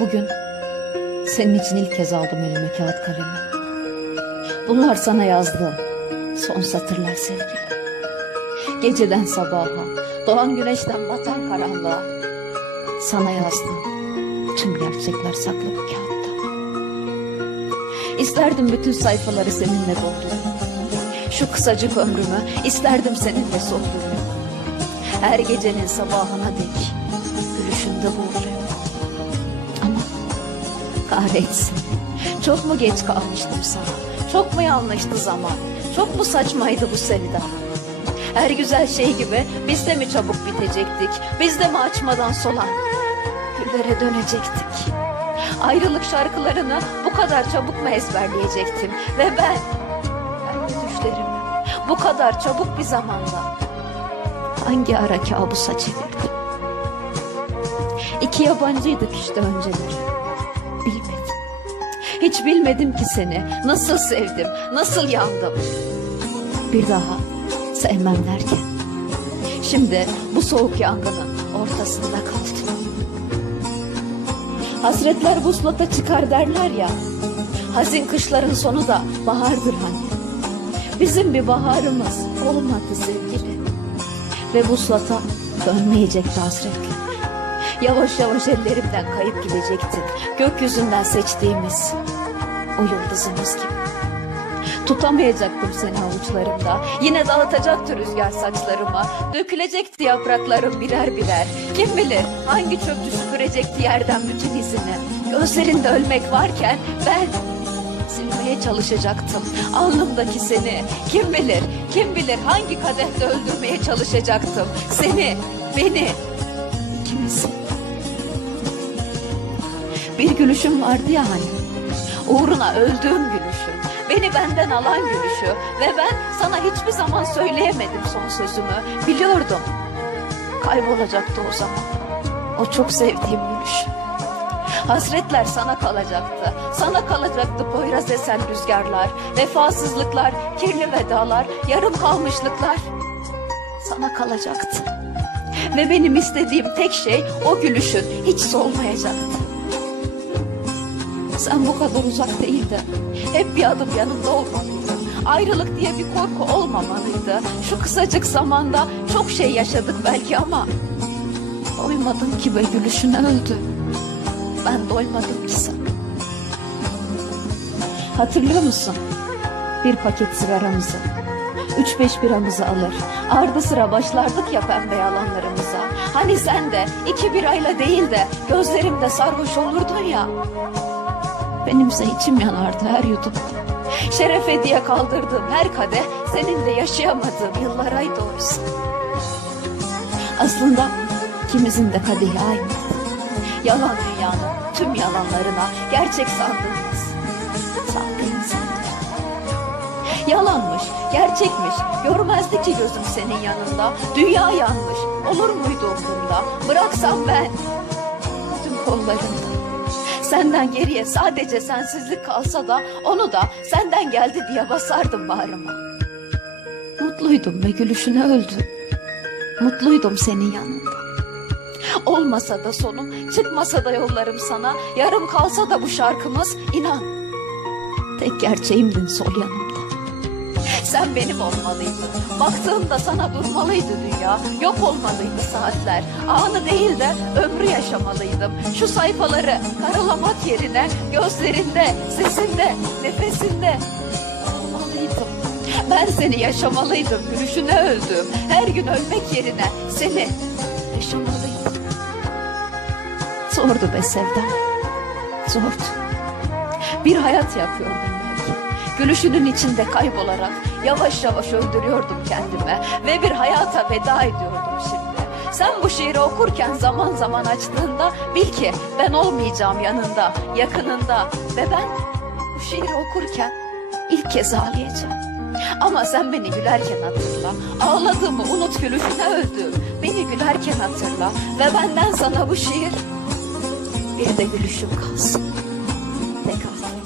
Bugün senin için ilk kez aldım elime kağıt kalemi. Bunlar sana yazdığım son satırlar sevgilim. Geceden sabaha, doğan güneşten batan karanlığa sana yazdığım tüm gerçekler saklı bu kağıtta. İsterdim bütün sayfaları seninle doldurmak. Şu kısacık ömrümü isterdim seninle soldurmak. Her gecenin sabahına dek gülüşünde boğuluyor. Kahretsin. Çok mu geç kalmıştım sana? Çok mu yanlıştı zaman? Çok mu saçmaydı bu sevda? Her güzel şey gibi biz de mi çabuk bitecektik? Biz de mi açmadan solan güllere dönecektik? Ayrılık şarkılarını bu kadar çabuk mu ezberleyecektim? Ve ben, ben düşlerimi bu kadar çabuk bir zamanda hangi ara kabusa çevirdim? İki yabancıydık işte önceleri. Bilmedim. Hiç bilmedim ki seni. Nasıl sevdim, nasıl yandım. Bir daha sevmem derken. Şimdi bu soğuk yangının ortasında kaldım. Hasretler vuslata çıkar derler ya. Hazin kışların sonu da bahardır hani. Bizim bir baharımız olmadı sevgili. Ve vuslata dönmeyecekti hasretler. Yavaş yavaş ellerimden kayıp gidecekti. Gökyüzünden seçtiğimiz o yıldızımız gibi. Tutamayacaktım seni avuçlarımda. Yine dağıtacaktı rüzgar saçlarıma. Dökülecekti yapraklarım birer birer. Kim bilir hangi çöpçü süpürecekti yerden bütün izini. Gözlerinde ölmek varken ben silmeye çalışacaktım alnımdaki seni. Kim bilir, kim bilir hangi kadehte öldürmeye çalışacaktım. Seni, beni, ikimizi. Bir gülüşüm vardı ya hani. Uğruna öldüğüm gülüşüm. Beni benden alan gülüşü. Ve ben sana hiçbir zaman söyleyemedim son sözümü. Biliyordum. Kaybolacaktı o zaman. O çok sevdiğim gülüş. Hasretler sana kalacaktı. Sana kalacaktı poyraz esen rüzgarlar, vefasızlıklar, kirli vedalar, yarım kalmışlıklar. Sana kalacaktı. Ve benim istediğim tek şey o gülüşün hiç solmayacaktı. Sen bu kadar uzak değildin. Hep bir adım yanımda olmalıydın. Ayrılık diye bir korku olmamalıydı. Şu kısacık zamanda çok şey yaşadık belki ama... Doymadım ki be gülüşüne öldü. Ben doymadım ki sana. Hatırlıyor musun? Bir paket sigaramızı, üç beş biramızı alır. Ardı sıra başlardık ya pembe yalanlarımıza. Hani sen de iki birayla değil de gözlerimde sarhoş olurdun ya. Benimse içim yanardı her yudum. Şerefe diye kaldırdığım her kadeh seninle yaşayamadığım yıllaraydı oysa. Aslında ikimizin de kadehi aynı. Yalan dünyanın tüm yalanlarına gerçek sandığımız sahte insanlar. Yalanmış, gerçekmiş. Görmezdi ki gözüm senin yanında. Dünya yanmış. Olur muydu umrumda? Bıraksam ben tüm kollarımda. Senden geriye sadece sensizlik kalsa da onu da senden geldi diye basardım bağrıma. Mutluydum ve gülüşüne öldüm. Mutluydum senin yanında. Olmasa da sonum, çıkmasa da yollarım sana, yarım kalsa da bu şarkımız inan. Tek gerçeğimdin sol yanımda. Sen benim olmalıydın. Baktığımda sana durmalıydı dünya. Yok olmalıydı saatler. Anı değil de ömrü yaşamalıydım. Şu sayfaları karalamak yerine gözlerinde, sesinde, nefesinde olmalıydım. Ben seni yaşamalıydım. Gülüşüne öldüm. Her gün ölmek yerine seni yaşamalıydım. Zordu be sevdam. Zordu. Bir hayat yapıyordum belki. Gülüşünün içinde kaybolarak yavaş yavaş öldürüyordum kendime ve bir hayata veda ediyordum şimdi. Sen bu şiiri okurken zaman zaman açtığında bil ki ben olmayacağım yanında, yakınında ve ben bu şiiri okurken ilk kez ağlayacağım. Ama sen beni gülerken hatırla. Ağladığımı unut gülüşüne öldüm. Beni gülerken hatırla ve benden sana bu şiir bir de gülüşüm kalsın. Ne kalsın?